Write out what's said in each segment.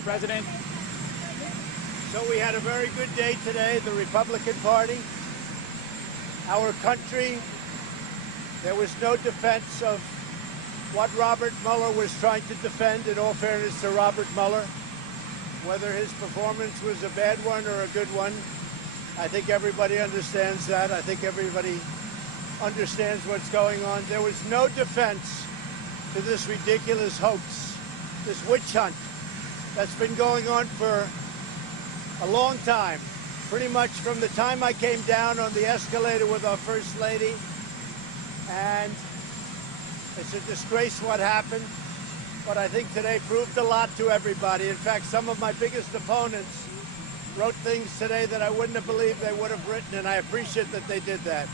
Mr. President. So we had a very good day today, the Republican Party. Our country, there was no defense of what Robert Mueller was trying to defend, in all fairness to Robert Mueller. Whether his performance was a bad one or a good one, I think everybody understands that. I think everybody understands what's going on. There was no defense to this ridiculous hoax, this witch hunt that's been going on for a long time, pretty much from the time I came down on the escalator with our First Lady. And it's a disgrace what happened, but I think today proved a lot to everybody. In fact, some of my biggest opponents wrote things today that I wouldn't have believed they would have written, and I appreciate that they did that.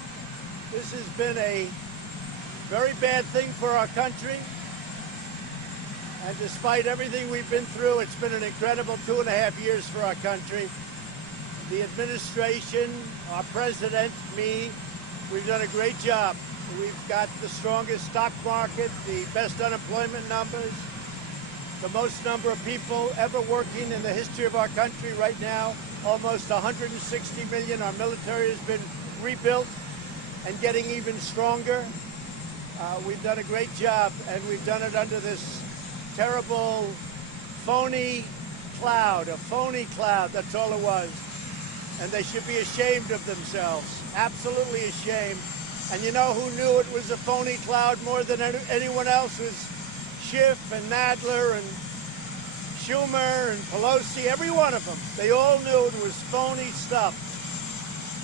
This has been a very bad thing for our country, and despite everything we've been through, it's been an incredible 2.5 years for our country. The administration, our president, me, we've done a great job. We've got the strongest stock market, the best unemployment numbers, the most number of people ever working in the history of our country right now, almost 160 million. Our military has been rebuilt and getting even stronger. We've done a great job, and we've done it under this terrible, phony cloud, a phony cloud, that's all it was. And they should be ashamed of themselves, absolutely ashamed. And you know who knew it was a phony cloud more than anyone else? Was Schiff and Nadler and Schumer and Pelosi, every one of them. They all knew it was phony stuff.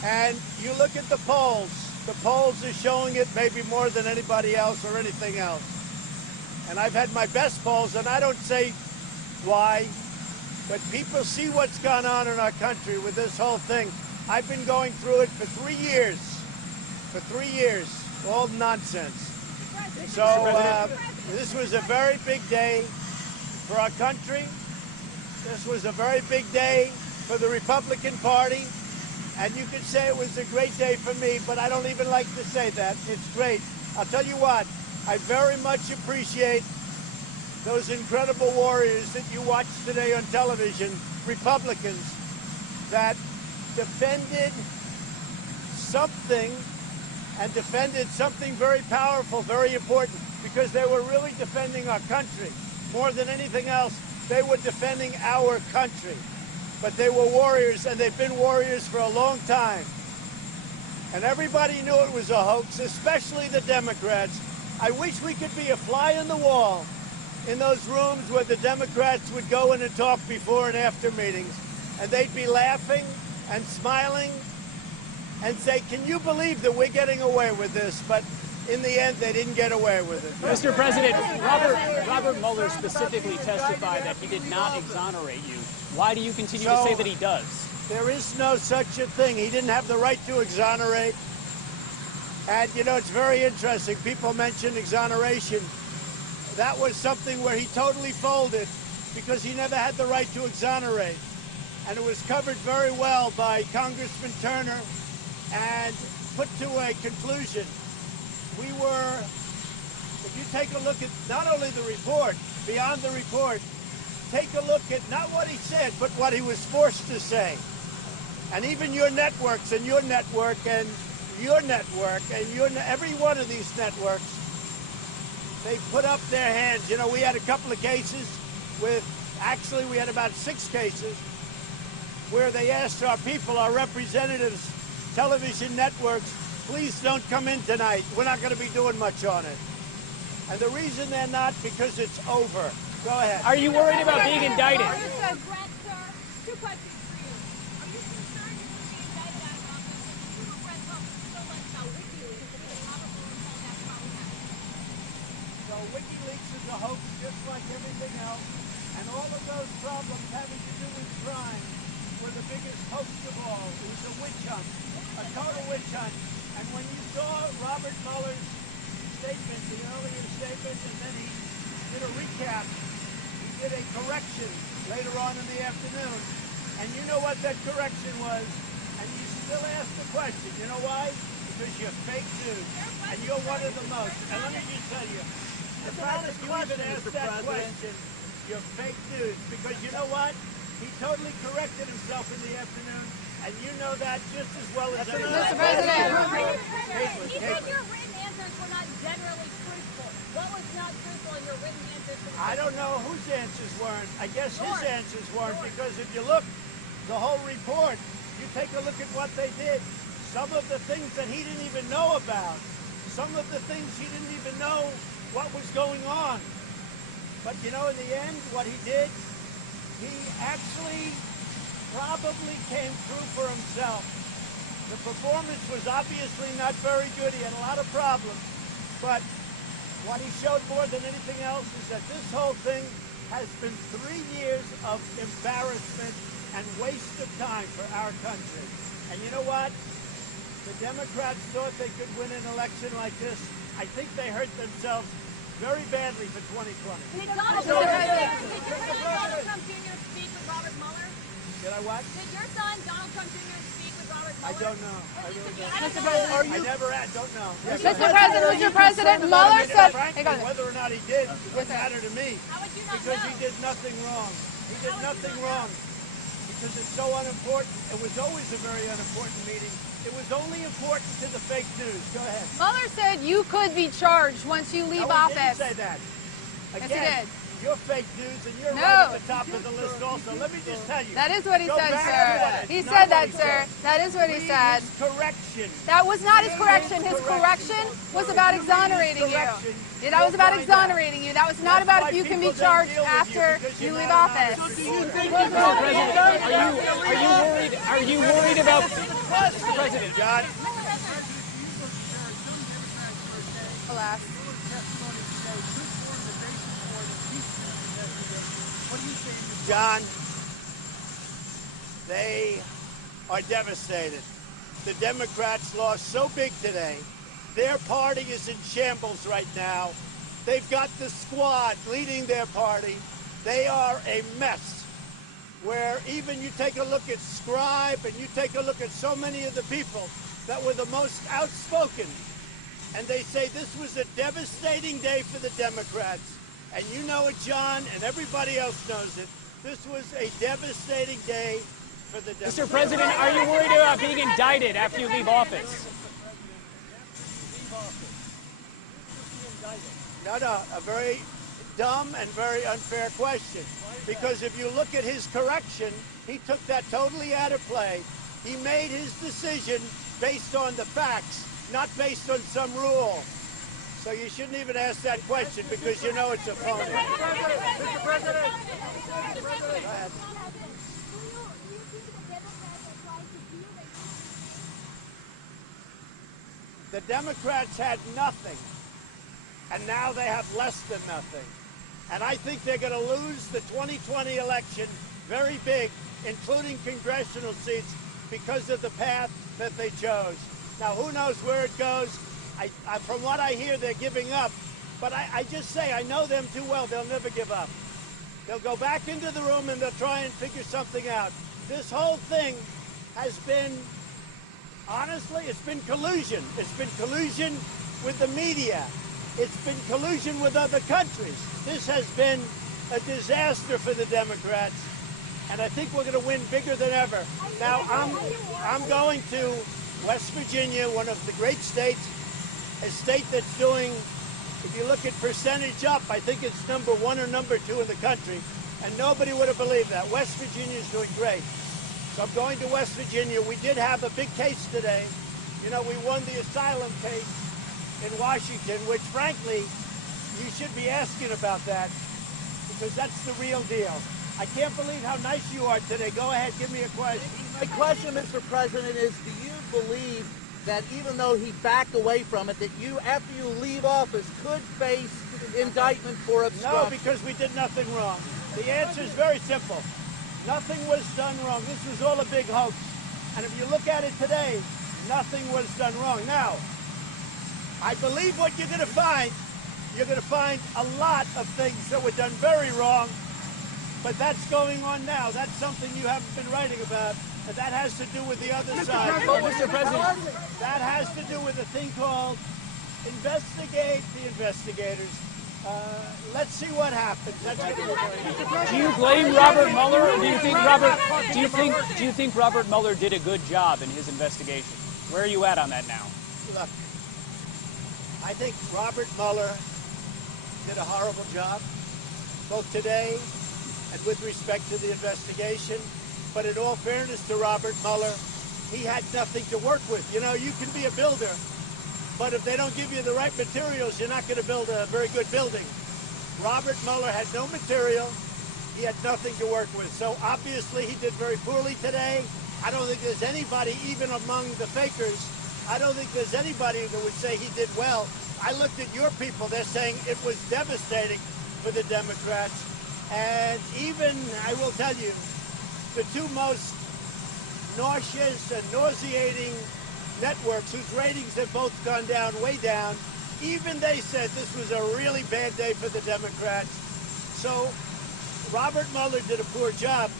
And you look at the polls are showing it maybe more than anybody else or anything else. And I've had my best polls, and I don't say why, but people see what's gone on in our country with this whole thing. I've been going through it for 3 years. For 3 years, all nonsense. So this was a very big day for our country. This was a very big day for the Republican Party. And you could say it was a great day for me, but I don't even like to say that. It's great. I'll tell you what, I very much appreciate those incredible warriors that you watched today on television, Republicans, that defended something and defended something very powerful, very important, because they were really defending our country. More than anything else, they were defending our country. But they were warriors, and they've been warriors for a long time. And everybody knew it was a hoax, especially the Democrats. I wish we could be a fly on the wall in those rooms where the Democrats would go in and talk before and after meetings, and they'd be laughing and smiling and say, can you believe that we're getting away with this? But in the end, they didn't get away with it. Mr. President, Robert Mueller specifically testified that he did not exonerate you. Why do you continue to say that he does? There is no such a thing. He didn't have the right to exonerate. And, you know, it's very interesting. People mention exoneration. That was something where he totally folded because he never had the right to exonerate. And it was covered very well by Congressman Turner and put to a conclusion. We were, if you take a look at not only the report, beyond the report, take a look at not what he said, but what he was forced to say. And even your networks and your network and your network and every one of these networks, they put up their hands. You know, we had a couple of cases with, actually we had about 6 cases where they asked our people, our representatives, television networks, please don't come in tonight. We're not going to be doing much on it. And the reason they're not, because it's over. Go ahead. Are you worried about being indicted? Are you Brett, sir? 2 questions for you. Are you concerned you're going to be indicted out of office? You were Brett talking so much about WikiLeaks because Robert Mueller told that's probably happening. So WikiLeaks is a hoax just like everything else. And all of those problems having to do with crime were the biggest hoax of all. It was a witch hunt, a total witch hunt. And when you saw Robert Mueller's statement, the earlier statement, and then he did a recap, he did a correction later on in the afternoon. And you know what that correction was? And you still ask the question. You know why? Because you're fake news. And you're one of the most. And let me just tell you, the fact that you even asked that question You're fake news. Because you know what? He totally corrected himself in the afternoon, and you know that just as well as anyone. Mr. President. He said your written answers were not generally truthful. What was not truthful in your written answers? I don't know whose answers weren't. I guess his answers weren't, because if you look, the whole report, you take a look at what they did. Some of the things that he didn't even know about. Some of the things he didn't even know what was going on. But you know, in the end, what he did, he actually probably came through for himself. The performance was obviously not very good. He had a lot of problems. But what he showed more than anything else is that this whole thing has been 3 years of embarrassment and waste of time for our country. And you know what? The Democrats thought they could win an election like this. I think they hurt themselves very badly for 2020. Did Donald Trump Jr. speak with Robert Mueller? Did I what? Did your son, Donald Trump Jr., speak with Robert Mueller? I don't know. I really don't. Mr. President, I never don't know. Mr. President, Mueller said. Frankly, whether or not he did wouldn't matter to me. How would you not Because know? he did nothing wrong. He did nothing wrong. Because it's so unimportant. It was always a very unimportant meeting. It was only important to the fake news. Go ahead. Mueller said you could be charged once you leave No, he office. didn't say that. Yes, Again, he did. you're fake news, and you're No. right at the top of the list also. Let me just tell you. That is what he Go said, back to sir. what- He not said what that, he sir. said. That is what he Read said. his correction. That was not his correction. His correction was about exonerating you. Yeah, that was about exonerating you. That was not about if you can be charged after you leave office. Mr. President, are you worried about Mr. President? John, Alas. John, they are devastated. The Democrats lost so big today. Their party is in shambles right now. They've got the squad leading their party. They are a mess. Where even you take a look at Scribe and you take a look at so many of the people that were the most outspoken, and they say this was a devastating day for the Democrats. And you know it, John, and everybody else knows it. This was a devastating day for the Democrats. Mr. President, are you worried about being indicted after you leave office? No, a very dumb and very unfair question. Because if you look at his correction, he took that totally out of play. He made his decision based on the facts, not based on some rule. So you shouldn't even ask that question because you know it's a phony. Mr. President. Go ahead. The Democrats had nothing, and now they have less than nothing. And I think they're going to lose the 2020 election very big, including congressional seats, because of the path that they chose. Now, who knows where it goes? From what I hear, they're giving up. But I just say, I know them too well. They'll never give up. They'll go back into the room and they'll try and figure something out. This whole thing has been, honestly, it's been collusion. It's been collusion with the media. It's been collusion with other countries. This has been a disaster for the Democrats, and I think we're going to win bigger than ever. Now, I'm going to West Virginia, one of the great states, a state that's doing, if you look at percentage up, I think it's number 1 or number 2 in the country, and nobody would have believed that. West Virginia is doing great. So I'm going to West Virginia. We did have a big case today. You know, we won the asylum case in Washington, which frankly, you should be asking about that because that's the real deal. I can't believe how nice you are today. Go ahead, give me a question. My question, Mr. President, is do you believe that even though he backed away from it, that you, after you leave office, could face indictment for obstruction? No, because we did nothing wrong. The answer is very simple. Nothing was done wrong. This was all a big hoax. And if you look at it today, nothing was done wrong. Now, I believe what you're going to find a lot of things that were done very wrong, but that's going on now. That's something you haven't been writing about, but that has to do with the other side. Mr. President. That has to do with a thing called investigate the investigators. Let's see what happens. That's going to be very Do you blame Robert Mueller, or do you think Robert Mueller did a good job in his investigation? Where are you at on that now? Look, I think Robert Mueller did a horrible job, both today and with respect to the investigation. But in all fairness to Robert Mueller, he had nothing to work with. You know, you can be a builder, but if they don't give you the right materials, you're not going to build a very good building. Robert Mueller had no material. He had nothing to work with. So obviously he did very poorly today. I don't think there's anybody, even among the fakers, I don't think there's anybody that would say he did well. I looked at your people. They're saying it was devastating for the Democrats. And even, I will tell you, the two most nauseous and nauseating networks whose ratings have both gone down, way down, even they said this was a really bad day for the Democrats. So Robert Mueller did a poor job,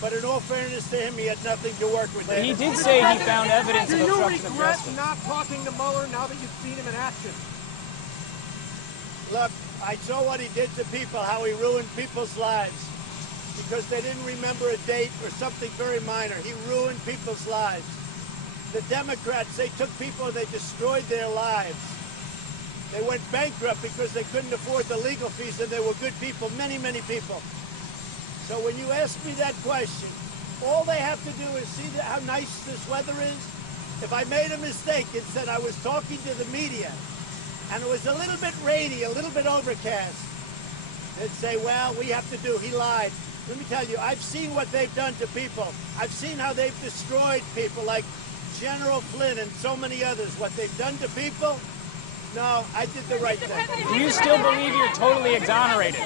but in all fairness to him, he had nothing to work with. But he did say he found evidence of obstruction of Do you regret justice. not talking to Mueller now that you've seen him in action? Look, I saw what he did to people, how he ruined people's lives because they didn't remember a date or something very minor. He ruined people's lives. The Democrats, they took people and they destroyed their lives. They went bankrupt because they couldn't afford the legal fees, and they were good people, many, many people. So when you ask me that question, all they have to do is see how nice this weather is. If I made a mistake and said I was talking to the media and it was a little bit rainy, a little bit overcast, they'd say, well, we have to do, he lied. Let me tell you, I've seen what they've done to people. I've seen how they've destroyed people like General Flynn and so many others. What they've done to people, no, I did the right thing. Do you still believe you're totally exonerated?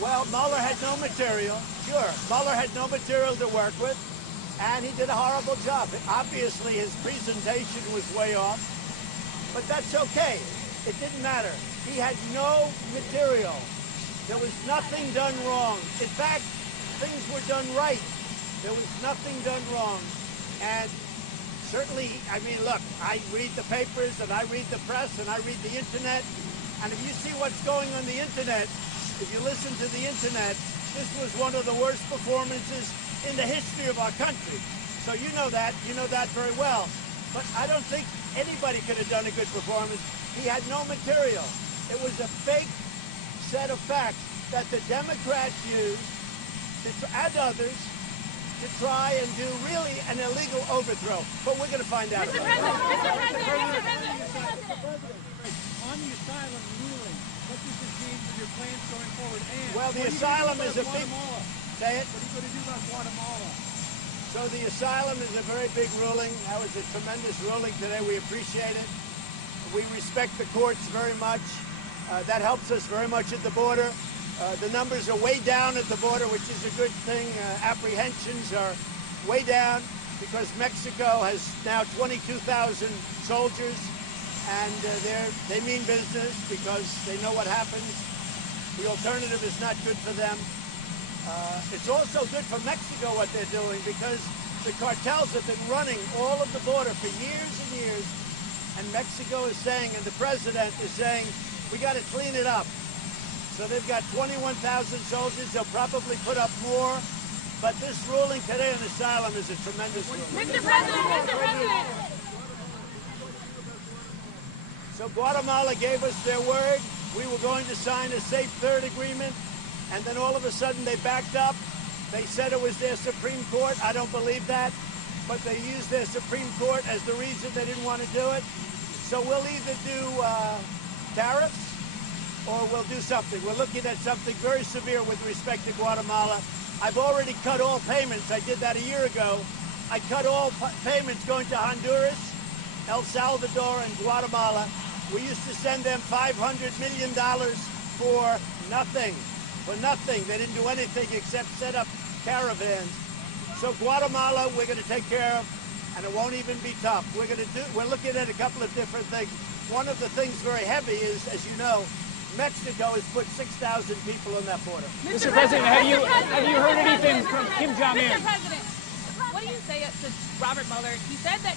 Well, Mueller had no material. Sure, Mueller had no material to work with, and he did a horrible job. Obviously, his presentation was way off, but that's okay. It didn't matter. He had no material. There was nothing done wrong. In fact, things were done right. There was nothing done wrong. And certainly, I mean, look, I read the papers and I read the press and I read the internet. And if you see what's going on the internet, if you listen to the internet, this was one of the worst performances in the history of our country. So you know that very well. But I don't think anybody could have done a good performance. He had no material. It was a fake set of facts that the Democrats used, and others, to try and do really an illegal overthrow. But we're going to find out about it. On the asylum ruling, what does this mean for your plans going forward? And well, the asylum is a big... Say it. What are you going to do about Guatemala? So the asylum is a very big ruling. That was a tremendous ruling today. We appreciate it. We respect the courts very much. That helps us very much at the border. The numbers are way down at the border, which is a good thing. Apprehensions are way down because Mexico has now 22,000 soldiers, and they mean business because they know what happens. The alternative is not good for them. It's also good for Mexico what they're doing because the cartels have been running all of the border for years and years, and Mexico is saying, and the president is saying, we got to clean it up. So they've got 21,000 soldiers. They'll probably put up more. But this ruling today on asylum is a tremendous ruling. Mr. President! So Guatemala gave us their word. We were going to sign a safe third agreement. And then all of a sudden they backed up. They said it was their Supreme Court. I don't believe that. But they used their Supreme Court as the reason they didn't want to do it. So we'll either do tariffs or we'll do something. We're looking at something very severe with respect to Guatemala. I've already cut all payments. I did that a year ago. I cut all payments going to Honduras, El Salvador, and Guatemala. We used to send them $500 million for nothing. For nothing. They didn't do anything except set up caravans. So Guatemala, we're going to take care of, and it won't even be tough. We're looking at a couple of different things. One of the things very heavy is, as you know, Mexico has put 6,000 people on that border. Mr. President, have you heard anything from Kim Jong-un? Mr. President, what do you say to Robert Mueller? He said that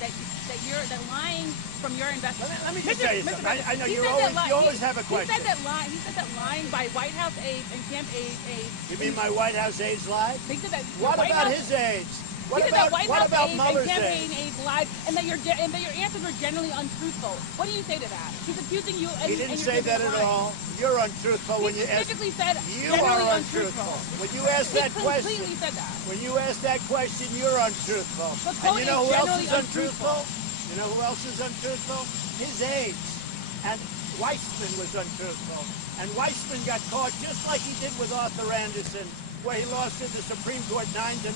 that lying from your investigation. Let me just tell you something. I know you always have a question. He said that lying by White House aides and camp aides. You mean my White House aides lied? He said that What White about House, his aides? He said that White House aides and Mueller's campaign aides? aides lied, and that your answers were generally untruthful. What do you say to that? He's accusing you. He didn't say that at all. You're untruthful when you ask. Specifically said You are untruthful. When you ask that question. Completely said that. When you ask that question, you're untruthful. And you know who else is untruthful? You know who else is untruthful? His aides. And Weissman was untruthful. And Weissman got caught just like he did with Arthur Anderson, where he lost in the Supreme Court 9-0.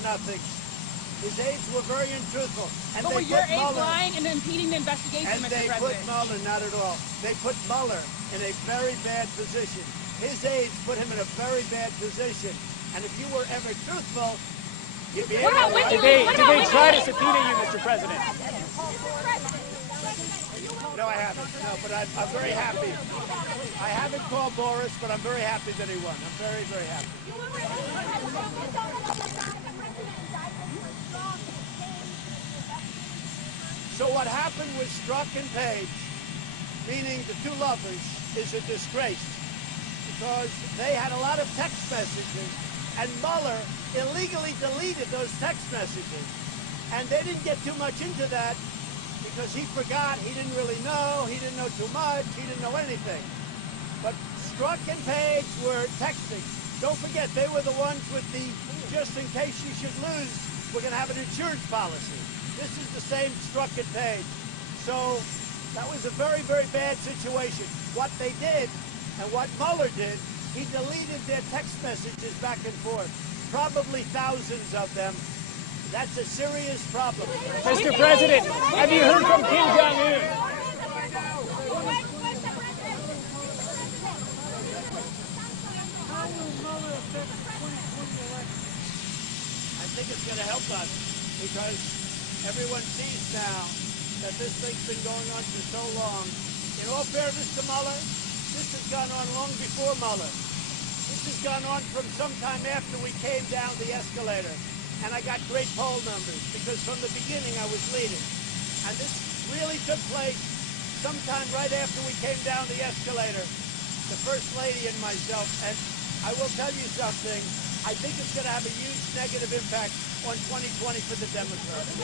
His aides were very untruthful. And But they were your put aides Mueller, lying and impeding the investigation, and Mr. they President? put Mueller, not at all. They put Mueller in a very bad position. His aides put him in a very bad position. And if you were ever truthful, you'd be able to... Did they try to subpoena you, Mr. President? No, I haven't. No, but I'm very happy. I haven't called Boris, but I'm very happy that he won. I'm very, very happy. So what happened with Strzok and Page, meaning the two lovers, is a disgrace. Because they had a lot of text messages, and Mueller illegally deleted those text messages. And they didn't get too much into that because he forgot, he didn't really know, he didn't know too much, he didn't know anything. But Strzok and Page were texting. Don't forget, they were the ones with the, just in case you should lose, we're going to have an insurance policy. This is the same Strzok and Page. So that was a very, very bad situation. What they did, and what Mueller did, he deleted their text messages back and forth. Probably thousands of them. That's a serious problem. Mr. President, have you heard from Kim Jong-un? How will Mueller affect the 2020 election? I think it's going to help us because everyone sees now that this thing's been going on for so long. In all fairness to Mueller, this has gone on long before Mueller. This has gone on from sometime after we came down the escalator. And I got great poll numbers because from the beginning I was leading. And this really took place sometime right after we came down the escalator, the First Lady and myself. And I will tell you something, I think it's going to have a huge negative impact on 2020 for the Democrats.